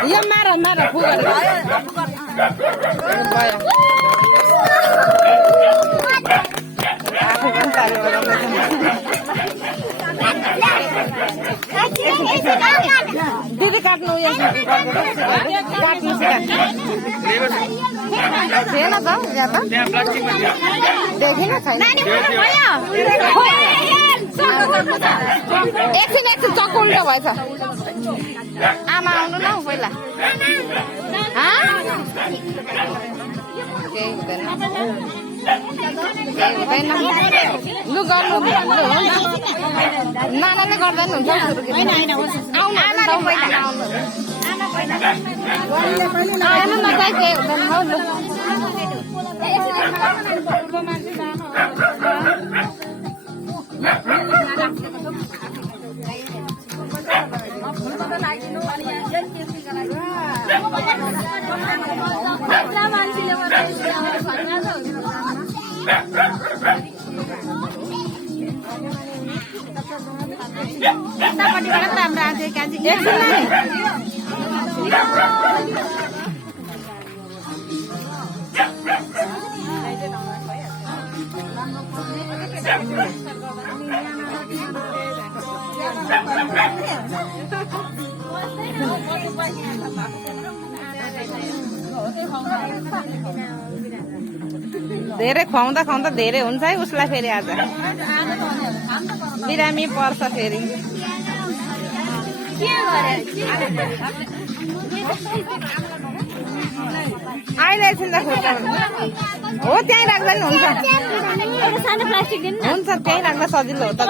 Iya marah pugar. Didi काट्नु या काट्नु छैन त या त देखिन छैन एकछिन चक्कु उल्टो भएछ आमा आउनु न पहिला केही हुँदैन लु गर्नु नानाले गर्दा नि हुन्छ आउनु न चाहिँ केही हुँदैन हौ लु धेरै खुवाउँदा खुवाउँदा धेरै हुन्छ है उसलाई फेरि आज बिरामी पर्छ फेरि अहिले एकछिन हो त्यहीँ राख्दा नि हुन्छ हुन्छ त्यहीँ राख्दा सजिलो हो त